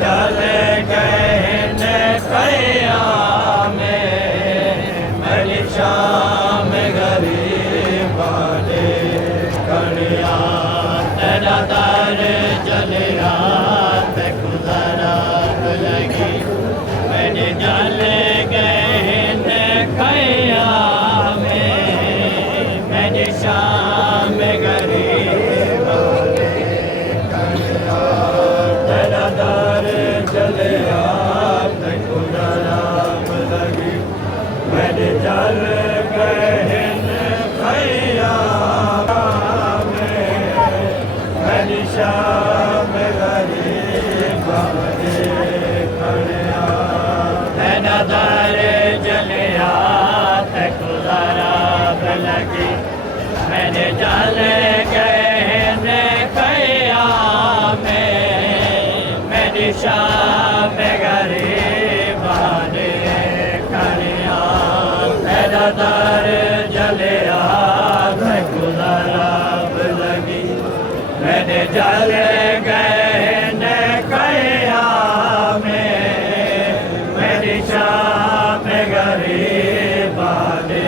जल कहने कयामे मेरी शाम गरीब बाने कणिया तेरा दर जले रात गुजारा लगी मेरी जल कहने कयामे मेरी शाम गरीब बाने कणिया तेरा दर जले रात गुजारा लगी मेरी जल कहने कयामे मेरी शाम गरीब बाने कणिया तेरा दर जले रात गुजारा लगी मेरे जल कहने कयामे मेरी शाम गरीब बाने कणिया तेरा दर जले रात गुजारा लगी मेरे जल कहने कयामे मेरी शाम गरीब बाने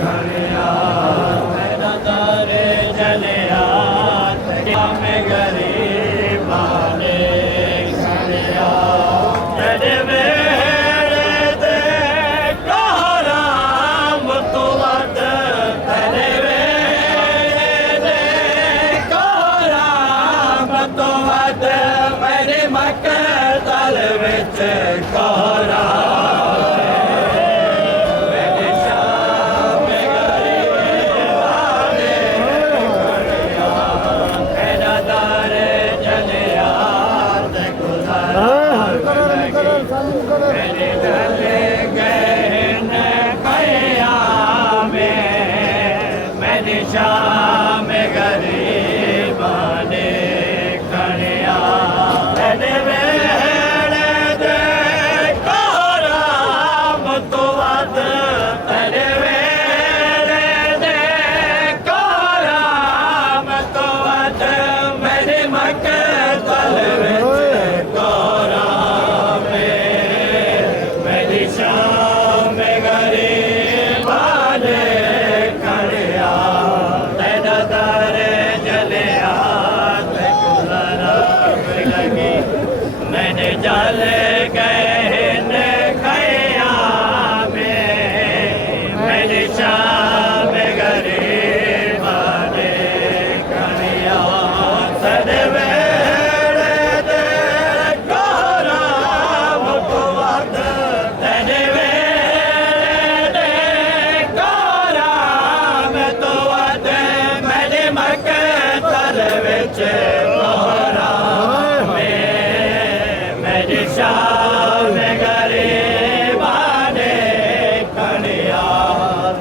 कणिया तेरा दर जले रात शाम गरीब बाने कणिया तेरे वेड़े दे कोहराम तो वद तेरे वेड़े दे कोहराम तो वद मेरे मकतल विच कोहराम मेरी शाम गरीब बाने कणिया तेरा दर जले रात गुजारा मेरे जल कहने कयामे मेरी शाम गरीब बाने कणिया तेरे वेड़े दे कोहराम तो वद तेरे वेड़े दे कोहराम तो वद मेरे मकतल विच कोहराम मेरी शाम गरीब बाने कणिया तेरा दर जले रात गुजारा लगी मैंने जल कहने कयामे मेरी शाम गरीब बाने कणिया तेरे वेड़े दे कोहराम तो वद तेरे वेड़े दे कोहराम तो वद मेरे मकतल विच कोहराम मेरी शाम गरीब बाने कणिया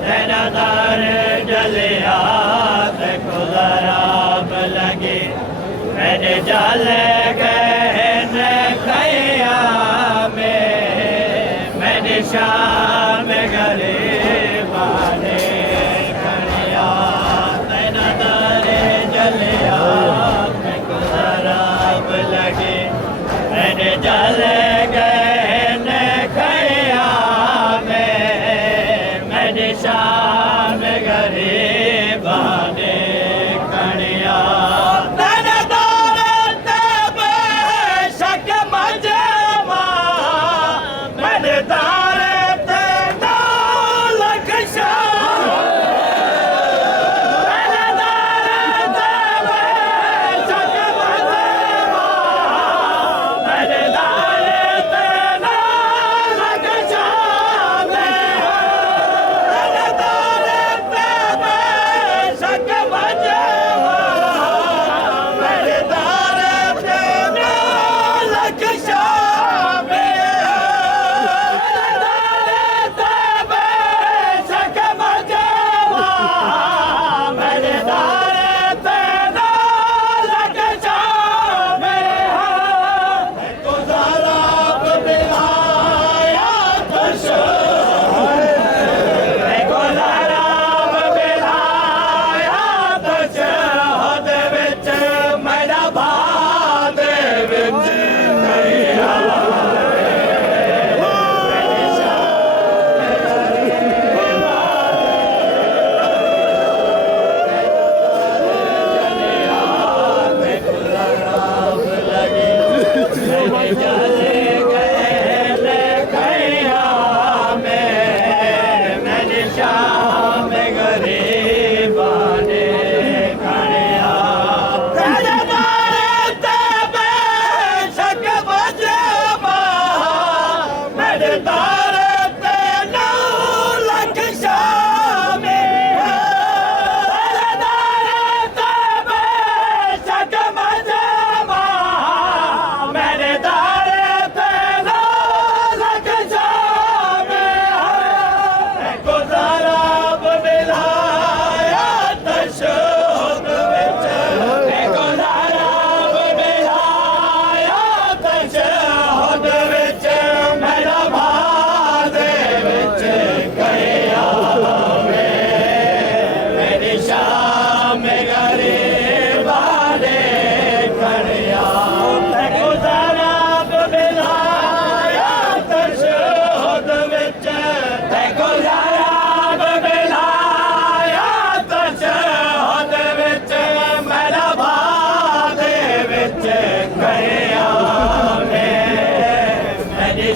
तेरा दर जले रात गुजारा लगी मेरे जल कहने कयामे मेरी शाम गरीब बाने कणिया तेरा दर जले रात गुजारा लगी मेरे जल कहने कयामे मेरी शाम गरीब बाने कणिया तेरे दर ते बेशक मजमा मेरे दर ते 9 लाख शाह तेरे दर ते बेशक मजमा मेरे दर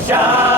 शाह